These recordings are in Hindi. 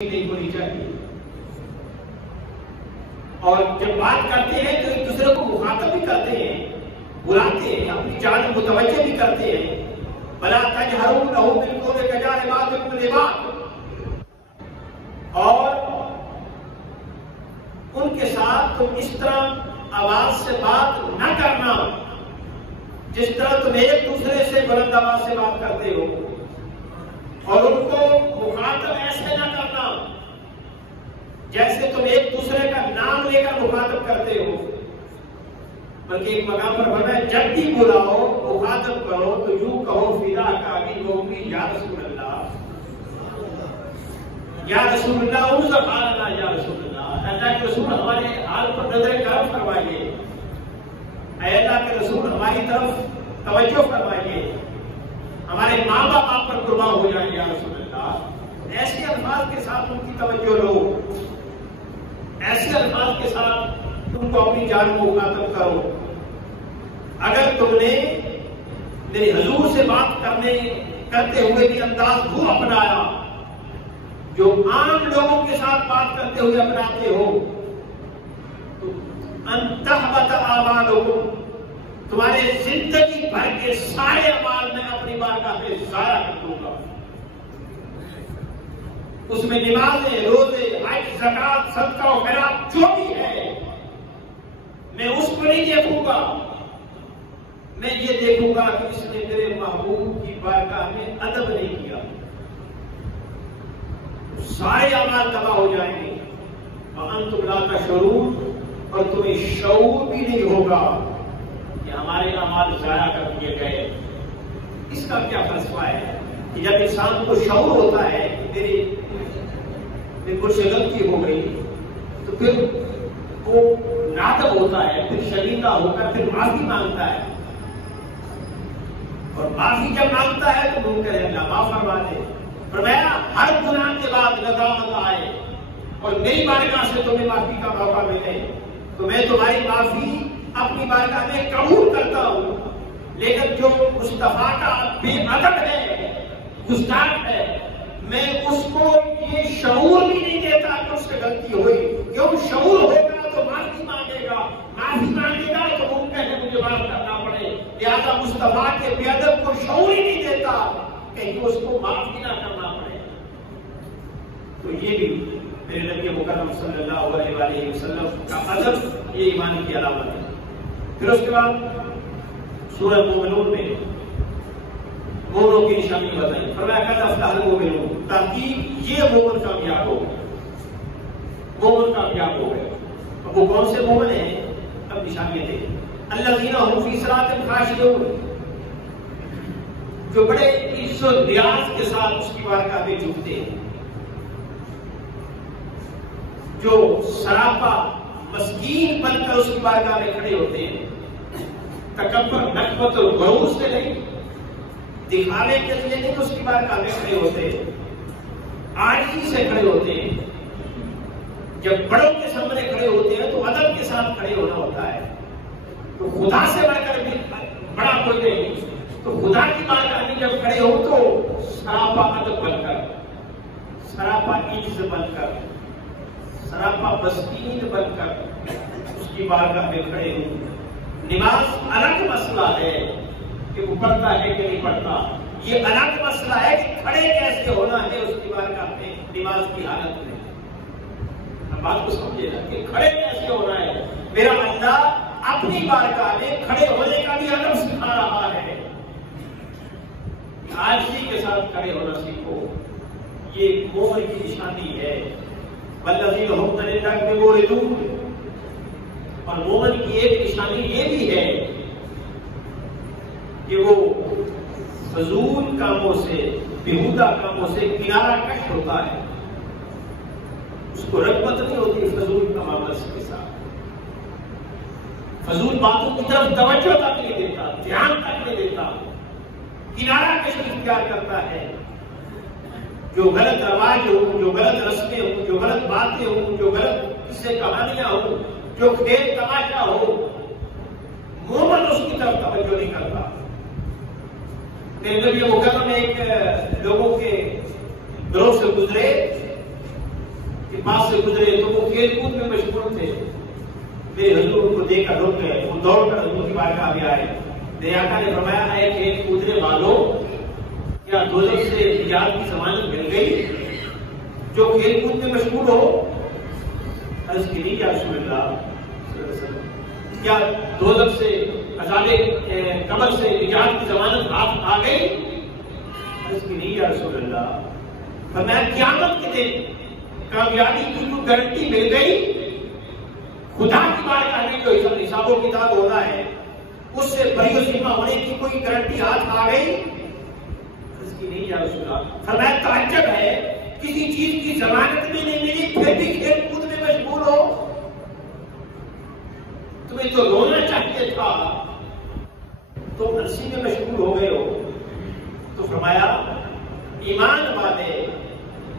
नहीं होनी चाहिए। और जब बात करते हैं तो एक दूसरे को मुखातब भी करते हैं, बुलाते हैं, अपनी जान मुतवज्जह भी करते हैं। भला तजहरू लहू बिलकुल कजार बात, और उनके साथ तुम इस तरह आवाज से बात न करना जिस तरह तुम एक दूसरे से बुलंद आवाज से बात करते हो, और उनको मुखातब ऐसे न करना जैसे तुम एक दूसरे का नाम लेकर मुखातब करते हो, बल्कि एक मकाम पर फरमाया जब भी बुलाओ मुखातब करो तो यूं कहो फिदा काबी होगी या रसूल अल्लाह, या रसूल अल्लाह, उनका या रसूल अल्लाह, अल्लाह के रसूल हमारे हाल पर नजर करम फरमाइए, अल्लाह के रसूल हमारी तरफ तवज्जो फरमाइए, हमारे माँ बाप आप पर कुर्बान हो जाए या रसूल अल्लाह। ऐसे अल्फाज के साथ उनकी तवज्जो लो, ऐसे अल्फाज के साथ तुमको अपनी जान को मुखातब करो। अगर तुमने मेरे हुजूर से बात करते हुए भी अंदाज वो अपनाया जो आम लोगों के साथ बात करते हुए अपनाते हो, तो अंतहबत आमालुकुम, तुम्हारे जिंदगी भर के सारे अमाल में अपनी बारगाह में जाया कर दूंगा। उसमें नमाजें, रोजे, हज, ज़कात, सदका और खैरात जो भी है, मैं उसको नहीं देखूंगा, मैं ये देखूंगा कि इसने मेरे महबूब की बारगाह में अदब नहीं किया। सारे अमाल तबाह हो जाएंगे। अंतुम ला तशऊरून, और तुम्हें शऊर भी नहीं होगा कि हमारे अमाल जाया कर दिए गए। इसका क्या फलसफा है कि जब इंसान को शऊर होता है कि मेरे कुछ गलती हो गई, तो फिर वो नादब होता है, फिर शर्मिंदा होकर फिर माफी मांगता है, और माफी जब मांगता है तो मुनकर अल्लाह माफ फरमा दे। फरमाया हर गुनाह के बाद नदामत आए और मेरी बारगाह से तुम्हें माफी का मौका मिले तो मैं तुम्हारी माफी अपनी बारगाह में कबूल करता हूं। लेकिन जो मुस्तफा का बेअदब है, गुस्ताख है, मैं उसको ये शऊर भी नहीं देता कि उससे गलती हुई। क्यों? शऊर होगा तो माफी मांगेगा, माफी मांगेगा तो मुमकिन है मुझे माफ करना पड़े। लिहाजा मुस्तफा के बेअदब को शऊर ही नहीं देता कहीं उसको माफ भी ना करना पड़े। तो ये भी मेरे नबी मुकर्रम सल्लल्लाहु अलैहि वसल्लम का अदब, ये ईमान की अलामत है। फिर उसके बाद सूरह मोमिनून में मोमिनों की निशानी बताई। फरमाया कद अफ़लहल मोमिनून, ताकि ये मोमिन कामयाब हो, मोमिन कामयाब हो गए। अब वो कौन से मोमिन हैं? अब निशानी थे अल्लज़ीना हुम फ़ी सलातिहिम ख़ाशिऊन, जो बड़े इज्जत रियाज के साथ उसकी बारगाह में झुकते हैं, जो सरापा मस्कीन बनकर उसकी बारगाह में खड़े होते हैं, तकब्बुर, नकबत और गरूर से नहीं, दिखावे के लिए नहीं उसकी बारगाह में खड़े होते, आजिज़ी से खड़े होते हैं। जब बड़ों के सामने खड़े होते हैं तो अदब के साथ खड़े होना होता है। तो खुदा से बढ़कर भी बड़ा कोई नहीं, तो खुदा की बारगाह में जब खड़े हो तो सरापा अदब बनकर, सरापा इज्जत बनकर, सरापा मस्कीन बनकर उसकी बारगाह में खड़े हो। नमाज अलग मसला है कि वो पढ़ता है कि नहीं पढ़ता, ये अलग मसला है कि खड़े कैसे होना है उसकी बारगाह में नमाज की हालत में। अब बात को समझिएगा कि खड़े कैसे होना है। मेरा अल्लाह अपनी बारगाह में खड़े होने का भी अदब सिखा रहा है। आजिज़ी के साथ खड़े होना सीखो, ये मोमिन की निशानी है। वल्लज़ीना हुम अनिल लग़्वी मुरिदून, और मोमिन की एक निशानी ये भी है कि वो फजूल कामों से, बेहुदा कामों से किनारा कश होता है। उसको रग़बत नहीं होती फजूल तमाम के साथ, फजूल बातों की तरफ तवज्जो तक नहीं देता, ध्यान तक नहीं देता, किनारा कश इख्तियार करता है। जो गलत रवाज हो, जो गलत रस्में हो, जो गलत बातें हो, जो गलत किस्से कहानियां हो, जो खेल तमाशा हो, मोमिन उसकी तरफ तवज्जो नहीं करता। मेरे नबी मुकर्रम एक लोगों के ग्रोह से गुजरे के पास से गुजरे तो वो खेल कूद में मशगूल थे। मेरे हजूर उनको देखकर रुक गए, वो दौड़कर हजूर की बारगाह में आए। मेरे आका ने फरमाया, है खेल कूदने वालों, क्या दोज़ख से निजात की जमानत मिल गई जो खेल कूद में मशगूल हो? अर्ज़ की नहीं या रसूल अल्लाह, क्या दोज़ख से अज़ाबे कब्र से निजात की जमानत आ गई? अर्ज़ की नहीं या रसूल अल्लाह। फरमाया, क़यामत के दिन कामयाबी की जो गारंटी मिल गई, खुदा की बारगाह में जो हिसाबो किताब होना है उससे बरी ज़िम्मा होने की कोई गारंटी हाथ आ गई? इसकी नहीं या रसूल अल्लाह। फरमाया, ताज्जुब है, किसी चीज की जमानत भी नहीं मिली फिर भी खेल कूद में मशगूल हो। तुम्हें तो रोना चाहिए था, तो अर्शी में मशगूल हो गए हो। तो फरमाया, ईमान वाले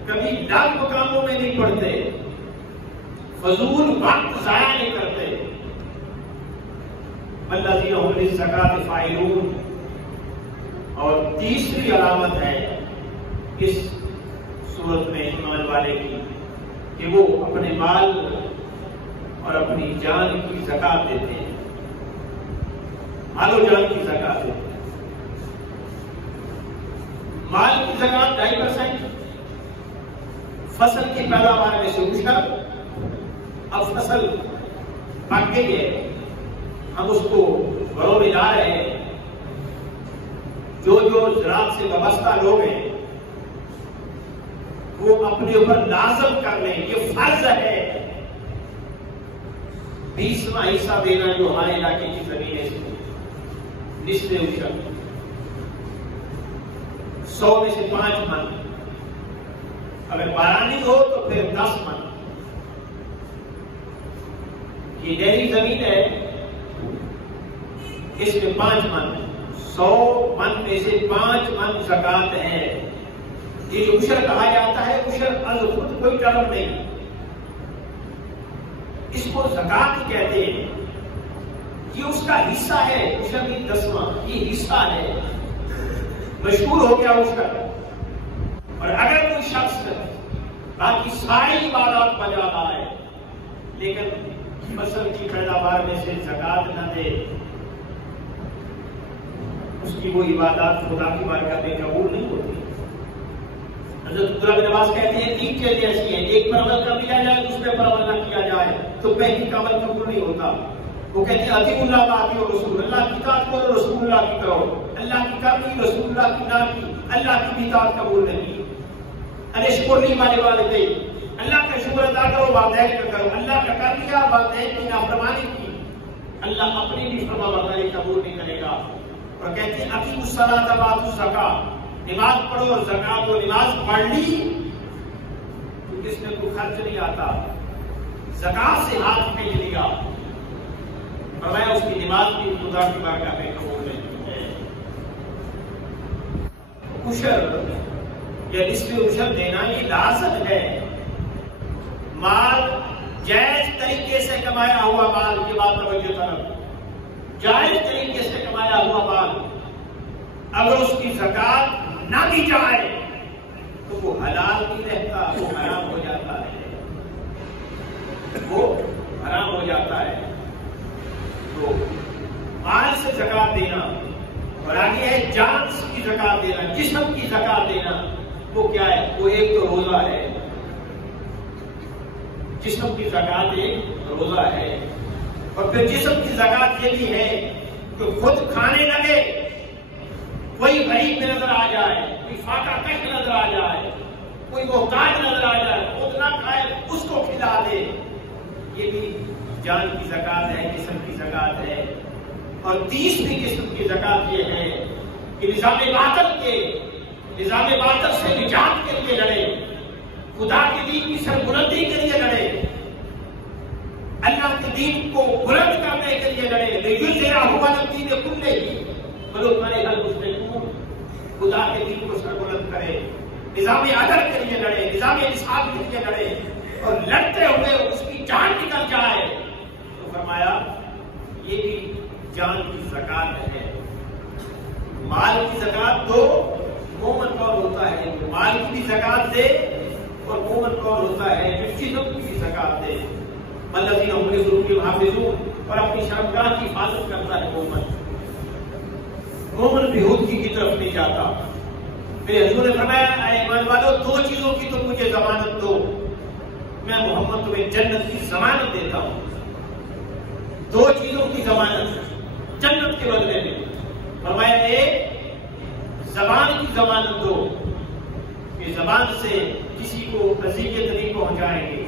कभी लाख कामों में नहीं पड़ते, फजूल वक्त जाया नहीं करते। वल्लज़ीना हुम लिज़्ज़काति फ़ाइलून। और तीसरी अलामत है इस सूरत में ईमान वाले की कि वो अपने माल और अपनी जान की ज़कात देते हैं। माल और जान की ज़कात देते हैं। माल की ज़कात 2.5%, फसल की पैदावार में से उशर। अब फसल पक गई है, हम उसको घरों में ला रहे हैं। जो जो ज़राअत से वाबस्ता लोग हैं वो अपने ऊपर लाज़म कर लें, ये फर्ज है 20वां हिस्सा देना जो हमारे इलाके की जमीन से निस्फ़े उशर, 100 में से 5 मन। अगर बारानी हो तो फिर 10 मन। ये गहरी जमीन है, इसमें 5 मन, 100 मन में से 5 मन ज़कात है। ये जो उशर कहा जाता है, उशर अल खुद कोई टर्म नहीं, इसको ज़कात कहते हैं। ये उसका हिस्सा है, उशर भी 10वां, ये हिस्सा है, मशहूर हो गया उशर। और अगर कोई शख्स बाकी सारी इबादत बजा रहा है लेकिन फसल की पैदावार में से ज़कात न दे, उसकी वो इबादत खुदा की बारगाह में कबूल नहीं होती। हज़रत अब्दुल्लाह बिन अब्बास कहते हैं 3 चीजें ऐसी हैं, एक पर अमल कर लिया जाए, दूसरे पर अमल न किया जाए तो पहली का अमल कबूल नहीं होता। वो कहते हैं अतीउल्लाह व अतीउर रसूल, अल्लाह की इताअत करो, रसूलुल्लाह की करो। अल्लाह की करनी, रसूलुल्लाह की ना की, अल्लाह की भी इताअत कबूल नहीं। अनशकुरनी वाले वालिदैन, अल्लाह का शुक्र अदा करो, वालिदैन का करो। अल्लाह का कर लिया, वालिदैन की नाफरमानी की, अल्लाह अपनी भी फरमाबरदारी कबूल नहीं करेगा। और कहते हैं अकीमुस्सलात व आतुज़ ज़कात, नमाज पढ़ो और ज़कात दो। नमाज पढ़ ली तो इसमें कोई खर्च नहीं आता, ज़कात से हाथ फेंक लिया, फरमाया उसकी नमाज भी खुदा की बारगाह में कबूल नहीं है। उशर या निस्फ़े उशर देना ये लाज़िम है। माल जायज तरीके से कमाया हुआ माल, ये बात तवज्जो तरफ, जायज तरीके से कमाया हुआ माल अगर उसकी ज़कात ना दी जाए तो वो हलाल नहीं रहता, वो हराम हो जाता है, वो हराम हो जाता है। तो माल से ज़कात देना और आगे है जान की ज़कात देना, जिस्म की ज़कात देना। वो क्या है? वो एक तो रोजा है, जिस्म की ज़कात एक रोजा है। और फिर जिस्म की ज़कात ये भी है कि खुद खाने लगे, कोई गरीब में नजर आ जाए, कोई फाका कश नजर आ जाए, कोई मोहताज नजर आ जाए, खुद ना खाए उसको खिला दे, ये भी जान की ज़कात है, जिस्म की ज़कात है। और तीसरी किस्म की ज़कात ये है कि निज़ाम बातिल से निजात के लिए लड़े, खुदा के दीन की सरबुलंदी के लिए लड़े, अल्लाह के दीन को बुलंद करने के लिए लड़े। खुदा के दीन को सरबुलंद करे, निज़ाम अदल के लिए लड़े, निज़ाम इंसाफ के लिए लड़े, और लड़ते हुए उसकी जान निकल जाए तो फरमाया ये भी जान की ज़कात है। माल की ज़कात तो मोमन कौन होता है, माल की भी ज़कात दे, और मोमन कौन होता है चीजों की भी ज़कात दे। वल्लज़ीना हुम लिफ़ुरूजिहिम हाफ़िज़ून, और अपनी शर्मगाह की हिफाजत करता है मोमिन। मोमिन बेहूदगी की तरफ नहीं जाता। फिर हुजूर ने फरमाया, ऐ ईमान वालों, दो चीजों की तो मुझे जमानत दो, मैं मोहम्मद तुम्हें जन्नत की जमानत देता हूं। दो चीजों की जमानत जन्नत के बदले में। फरमाया, एक जबान की जमानत दो कि जबान से किसी को अज़ियत नहीं पहुंचाएंगे,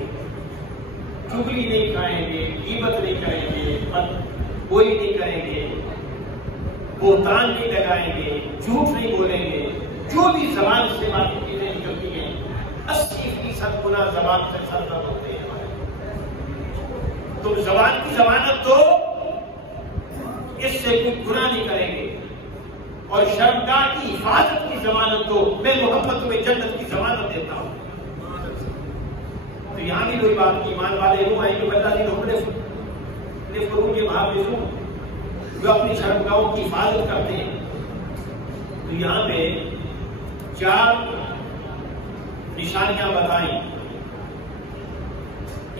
चुगली नहीं खाएंगे, कीमत नहीं करेंगे, गोई नहीं करेंगे, बोहतान नहीं लगाएंगे, झूठ नहीं बोलेंगे। जो भी जबान से बाकी चीजें निकलती हैं 80% गुना जबान से सरदर्द होते हैं। तुम जबान की जमानत दो, इससे कोई गुनाह नहीं करेंगे, और शर्मगाह की हिफाजत की जमानत दो, मैं मोहम्मद तुम्हें जन्नत की जमानत देता हूं। तो यहां भी कोई बात की, ईमान वाले वो आएंगे वल्लज़ीना लिफ़ुरूजिहिम हाफ़िज़ून, जो अपनी शर्मगाहों की हिफाजत करते हैं। तो यहां पे 4 निशानियां बताई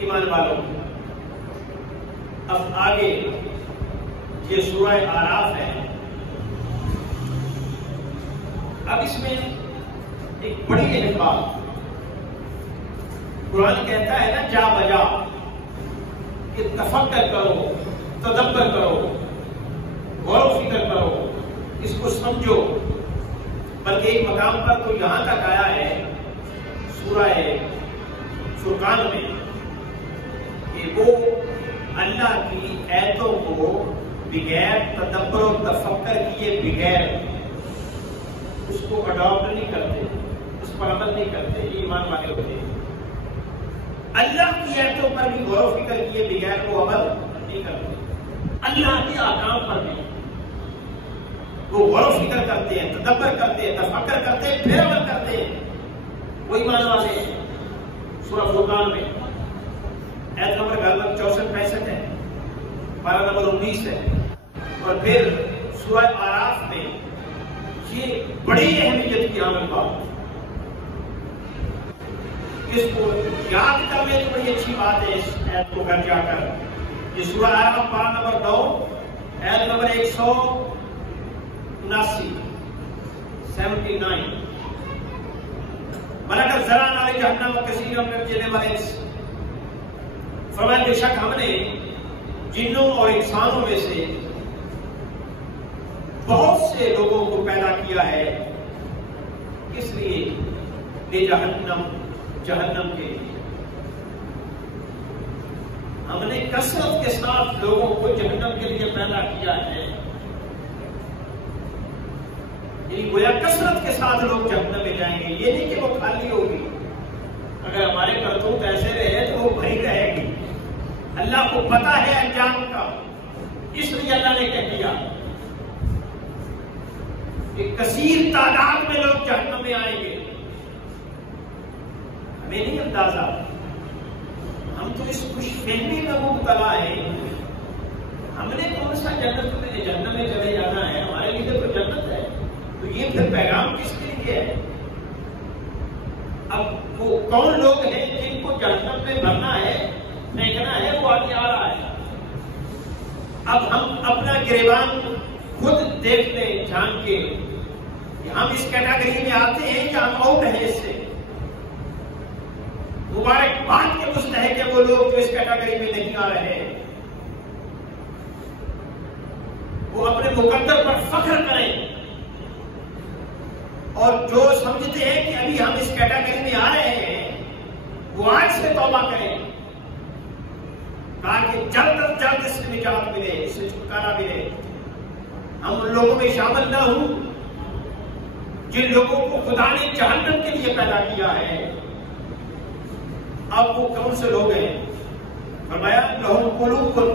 ईमान वालों। अब आगे ये सूरह आराफ है। अब इसमें एक बड़ी अहम बात, कुरान कहता है ना, जा बजा कि तफक्कर करो, तदब्बर करो, गौर फिक्र करो, इसको समझो। बल्कि एक मकाम पर तो यहां तक आया है सूरह फुरकान में कि वो अल्लाह की आयतों को बगैर तदब्बर और तफक्कर किए बगैर उसको अडॉप्ट नहीं करते, उस पर अमल नहीं करते, ईमान वाले होते हैं। अल्लाह की आयतों पर भी गौर फिक्र किए बगैर वो अमल नहीं करते। अल्लाह के आकाम पर भी वो गौर फिक्र करते हैं, तदब्बर करते हैं, तफक्कर करते हैं, फिर अमल करते हैं। वही ईमान वाले सूरह फुरकान में आयत नंबर 64-65 है, पारा नंबर 19 है। और फिर सूरह आराफ में ये बड़ी अहमियत की आमद बात, इसको याद कर ले तो बड़ी अच्छी बात है। इस आयत को घर जाकर ये सूरह आराफ पारा नंबर 9 आयत नंबर 179 मलकत ज़रा नाले जहन्नम कसीर में चलने वाले फरमाया, बेशक हमने जिन्नों और इंसानों में से बहुत से लोगों को पैदा किया है, इसलिए ले जहन्नम के लिए हमने कसरत के साथ लोगों को जहन्नम के लिए पैदा किया है। गोया कसरत के साथ लोग जहन्नम में जाएंगे, ये नहीं कि वो खाली होगी। अगर हमारे करतूत ऐसे रहे तो वो भरी रहेगी। अल्लाह को पता है अंजाम का, इसलिए अल्लाह ने कह दिया कि कसीर तादाद में लोग जहन्नम में आएंगे। हमें नहीं अंदाजा, हम तो इस खुशफहमी में मुब्तला हैं। हमने कौन सा जन्नत में जहन्नम में चले जाना है, हमारे लिए तो जन्नत है। तो ये फिर पैगाम किसके लिए है? अब वो कौन लोग हैं जिनको जहन्नम में भरना है, फेंकना है, वो आगे आ रहा है। अब हम अपना गिरबान खुद देख लें, जान के हम इस कैटेगरी में आते हैं या हम आउट हैं इससे। मुबारकबाद के मुस्तहिक है वो लोग जो इस कैटेगरी में नहीं आ रहे हैं। वो अपने मुकद्दर पर फख्र करें, और जो समझते हैं कि अभी हम इस कैटेगरी में आ रहे हैं वो आज से तौबा करें, ताकि जल्द अज जल्द इससे निजात मिले, इससे छुटकारा मिले। हम उन लोगों में शामिल न हों जिन लोगों को खुदा ने जहन्नम के लिए पैदा किया है। अब वो कौन से लोग हैं? फरमाया, लहुम कुलूबुन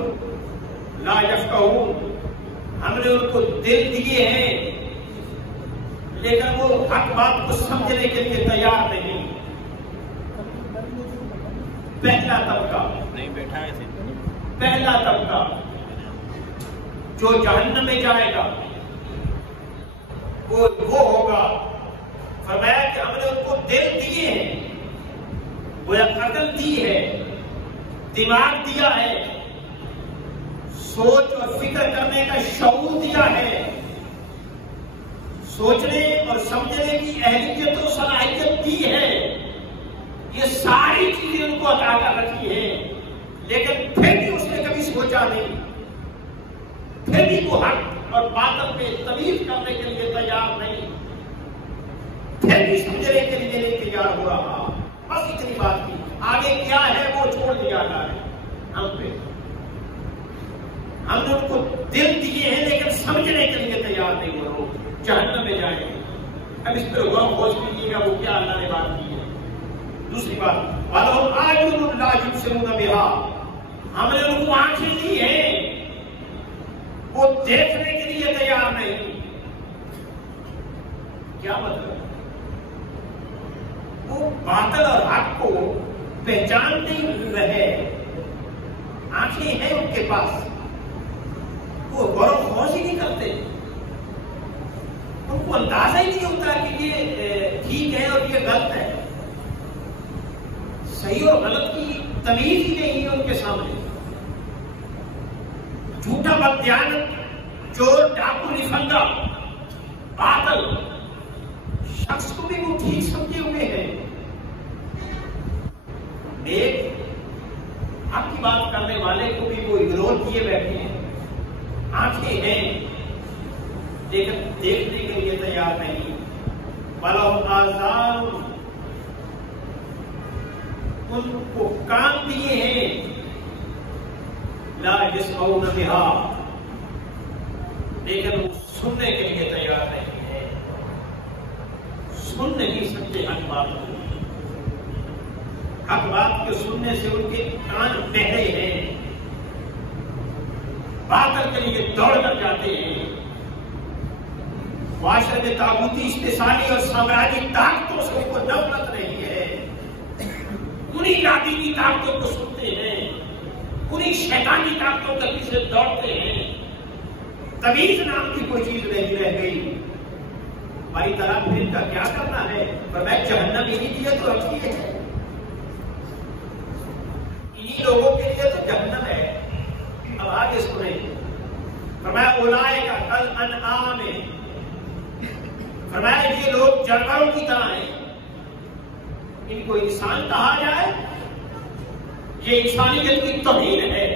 ला यफ़क़हून, हमने उनको दिल दिए हैं लेकिन वो हक बात को समझने के लिए तैयार नहीं। पहला तबका नहीं बैठा है, पहला तबका जो जहन्नम में जाएगा वो होगा। फरमाया कि हमने उनको दिल दिए हैं वो अकल दी है, दिमाग दिया है, सोच और फिक्र करने का शऊर दिया है, सोचने और समझने की अहलियत और सलाहियत दी है। ये सारी चीजें उनको अता कर रखी है, लेकिन फिर भी उसने कभी सोचा नहीं, फिर भी वो हक और बातल पे तमीज करने के लिए तैयार नहीं, फिर भी समझने के लिए नहीं तैयार हो रहा। बस इतनी बात की, आगे क्या है वो छोड़ दिया जाए हम पे। हमने उनको दिल दिए हैं लेकिन समझने के लिए तैयार नहीं हो रहे, जहन्नम में जाएंगे। अब इस पर गौर खोज कीजिएगा वो क्या अल्लाह ने बात की है। दूसरी बात, हमने उनको आंखें दी हैं, वो देखने के लिए तैयार नहीं। क्या मतलब? वो बातिल और हक को पहचान नहीं रहे। आंखें हैं उनके पास, वो गौर खोज ही नहीं करते, उनको अंदाजा ही नहीं होता कि ये ठीक है और ये गलत है। सही और गलत की तमीज ही नहीं है उनके सामने। झूठा बदयानत, चोर, डाकू, निफंदा, बादल शख्स को भी वो ठीक समझे हुए हैं। नेक हक की बात करने वाले को भी वो इग्नोर किए बैठे हैं। आंखें हैं लेकिन देखने के लिए तैयार नहीं। उनको कान दिए हैं, ला यस्मऊन बिहा, लेकिन वो सुनने के लिए तैयार नहीं है, सुन नहीं सकते हक बात को। हक बात के सुनने से उनके कान बहरे हैं, बातल के लिए दौड़ कर जाते हैं। माशरे में ताबूती इस्तेसाली और साम्राज्यिक ताकतों से उनको नफरत नहीं है। उन्हीं नादीनी ताकतों को सुनते हैं, उन्हीं शैतानी ताकतों के पीछे दौड़ते हैं। तमीज नाम की कोई चीज नहीं रह गई। भाई तला फिर इनका क्या करना है? पर मैं जहन्नम इन्हीं लिए तो रखी है, इन्हीं लोगों के लिए तो जहन्नम है। अब आगे सुने, फरमाया उलाए का कल अनआम है, फरमाया ये लोग जानवरों की तरह हैं। इनको इंसान कहा जाए, ये इंसानियत की तौहीन है।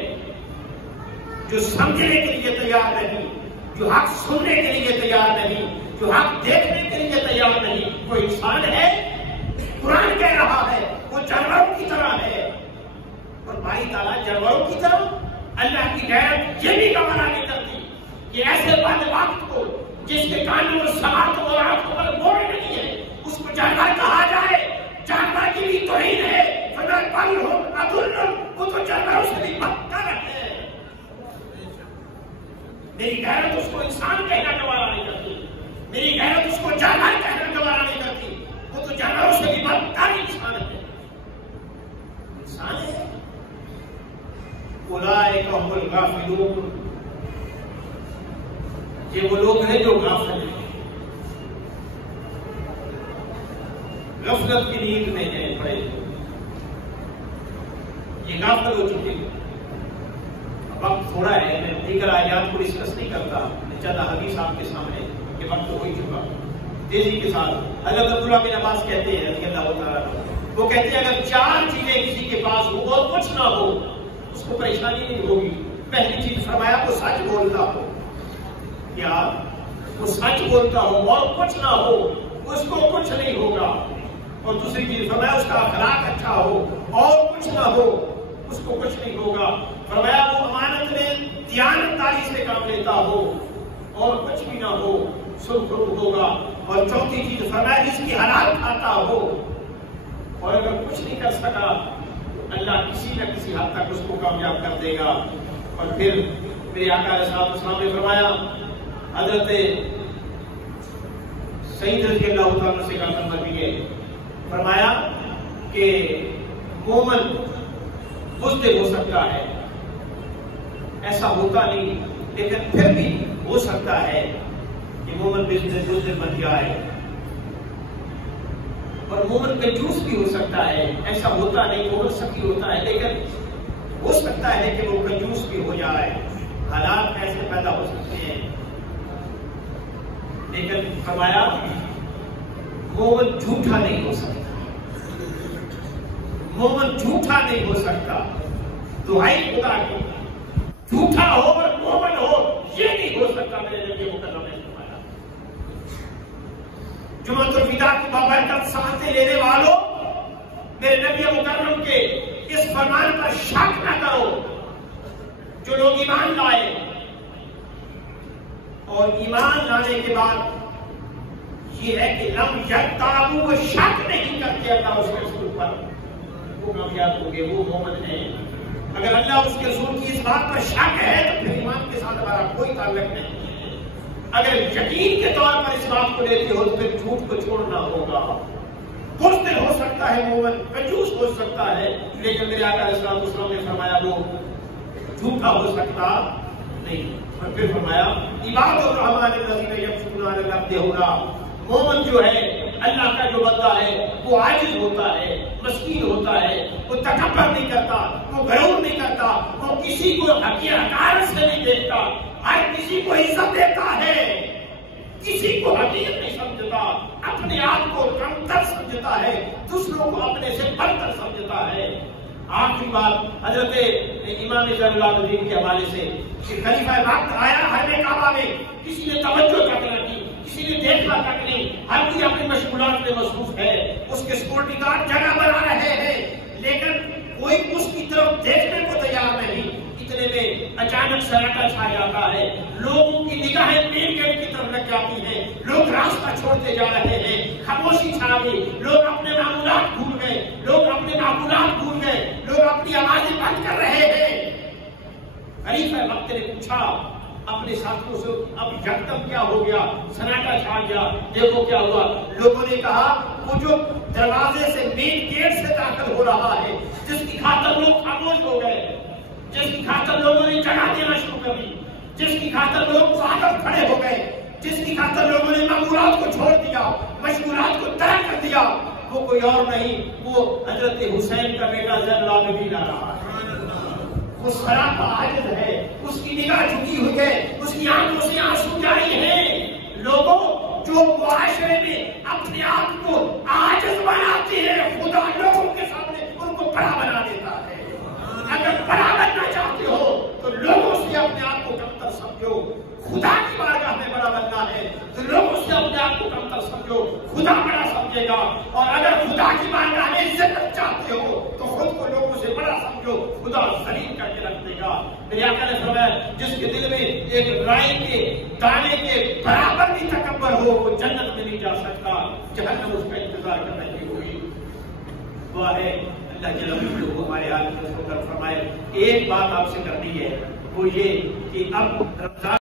जो समझने के लिए तैयार नहीं, जो हक सुनने के लिए तैयार नहीं, जो हक देखने के लिए तैयार नहीं, वो इंसान है। कुरान कह रहा है वो जानवरों की तरह है। और भाई ताला जानवरों की तरह, अल्लाह की गैरत ये भी गवारा नहीं करती कि ऐसे बदबख्त को जिसके कानों और समातों और आंखों पर मोड़ नहीं है, उसको जानवर कहा जाए। जानवर की भी तौहीन है। वो तो जानवरों से भी बदतर है। मेरी गैरत उसको इंसान कहना गवारा नहीं करती, मेरी गैरत उसको जानवर कहना गवारा नहीं करती। वो तो जानवरों से भी बदतर इंसान है। इंसान है। उलाइका हुमुल गाफिलून, ये वो लोग हैं जो गाफिल हैं, गफलत की नींद में हैं पड़े, ये गाफिल हो चुके हैं। वक्त थोड़ा है, मैं दीगर आयात को डिस्कस नहीं करता, चंद हदीस आपके सामने कि वक्त हो ही चुका। तेजी के साथ हज़रत अब्दुल्लाह बिन अब्बास कहते हैं रज़ियल्लाहु ताला, वो कहते हैं अगर चार चीजें किसी के पास हो और कुछ ना हो उसको परेशानी नहीं होगी। पहली चीज फरमाया वो सच बोलता हो, क्या वो सच बोलता हो और कुछ ना हो उसको कुछ नहीं होगा। और दूसरी चीज फरमाया उसका अखलाक अच्छा हो और कुछ ना हो उसको कुछ नहीं होगा। फरमाया वो अमानत में दयानतदारी से काम लेता हो और कुछ भी ना हो सुरखुर होगा। और चौथी चीज फरमाया जिसकी हलाल खाता हो और अगर कुछ नहीं कर सका अल्लाह किसी न किसी हद तक उसको कामयाब कर देगा। और फिर मेरे आका अलैहिस्सलाम ने फरमाया, हजरत सईद रज़ियल्लाहु ताला से का फरमाइए, फरमाया कि मोमन बुज़दिल हो सकता है, ऐसा होता नहीं लेकिन फिर भी हो सकता है कि मोमन बुज़दिल बन जाए। और मोमन कंजूस भी हो सकता है, ऐसा होता नहीं, मोमन सखी होता है, लेकिन हो सकता है कि वो कंजूस भी हो जाए, हालात ऐसे पैदा हो सकते हैं। लेकिन फरमाया मोमन झूठा नहीं हो सकता, मोमन झूठा नहीं हो सकता। दुहाई खुदा की, झूठा हो और मोमन हो ये नहीं हो सकता। मेरे नबी मुकर्रम ने फरमाया, जुम्मतुल विदा की बाबरकत सांसें लेने वालों, मेरे नबी मुकर्रम के इस फरमान पर शक न करो। जो लोग ईमान लाए और ईमान लाने के बाद ये है कि लम यक्ताबू, वो शक नहीं करते अल्लाह उसके रसूल पर, वो कामयाब होंगे, वो मोमिन है। अगर अल्लाह उसके रसूल की इस बात पर शक है तो फिर ईमान के साथ हमारा कोई ताल्लुक नहीं। अगर यकीन के तौर पर इस बात को लेते हो तो फिर झूठ को छोड़ना होगा। बुज़दिल हो सकता है मोमिन, कंजूस हो सकता है, लेकिन मेरे आका अलैहि सल्लम ने फरमाया वो झूठा हो सकता नहीं। और फिर फरमाया इबादुर रहमान अल्लज़ीना यमशूना अलल अर्दि हौना, मोमिन जो है अल्लाह का जो बंदा है वो आजिज होता है, मस्कीन होता है, वो तकब्बुर नहीं करता, वो गरूर नहीं करता, वो किसी को हकीर से नहीं देखता, हर किसी को इज्जत देता है, किसी को हकीर नहीं समझता, अपने आप को कमतर समझता है, दूसरों को अपने से बढ़कर समझता है। आखिरी बात हजरत इमाम ज़ैनुलाब्दीन के हवाले से कि खलीफा वक्त आया हरमे काबा में, किसी ने तवज्जो तक न की, किसी ने देखा तक नहीं, हर कोई अपनी मशगूलात में मसरूफ है, उसके सिक्योरिटी गार्ड जगह बना रहे हैं, लेकिन कोई उसकी तरफ देखने को तैयार नहीं। इतने में अचानक सन्नाटा छा जाता है, लोगों की निगाहें मेन गेट की तरफ लग जाती हैं, लोग रास्ता छोड़ते जा रहे हैं, खामोशी छा गई, लोग अपने मामूलात भूल गए, लोग अपने मामूलात भूल गए, लोग अपनी आवाजें बंद कर रहे हैं। खलीफा वक्त ने पूछा अपने साथियों से, अब यकदम क्या हो गया, सन्नाटा छा गया, देखो क्या हुआ। लोगों ने कहा वो जो दरवाजे से मेन गेट से दाखिल हो रहा है, जिसकी खातर लोग खामोश हो गए, जिसकी खातर लोगों ने जगह देना शुरू कर दी, जिसकी खातर लोग स्वागत खड़े हो गए, जिसकी खातर लोगों ने मामूलात को छोड़ दिया, मशगूलात को तर्क कर दिया, वो कोई और नहीं, वो हजरत हुसैन का बेटा ज़ैनुलाब्दीन आ रहा है। वो सरापा आजिज़ है, उसकी निगाह झुकी हुई है, उसकी आंखों से आंसू जारी है। लोगों जो मुआशरे में अपने आप को आजिज़ बनाते हैं, खुदा लोगों के सामने उनको बड़ा बना देता है। अगर बड़ा बनना चाहते हो तो लोगों से अपने आप को कमतर समझो, खुदा की बारगाह में बड़ा बनना है तो लोगों से अपने आप को कमतर समझो, खुदा बड़ा समझेगा। और अगर खुदा की बारगाह में इज्जत चाहते हो तो खुद को लोगों से बड़ा समझो, खुदा जलील करके रख देगा। मेरे आका ने फरमाया जिसके दिल में एक राई के दाने के बराबर भी तकब्बुर हो वो जन्नत में नहीं जा सकता, जहन्नम उसका इंतजार कर रही होगी। दुआ है अल्लाह जल्ल वअला हमारे हाल में फरमाए। एक बात आपसे करनी है वो ये कि अब रमजान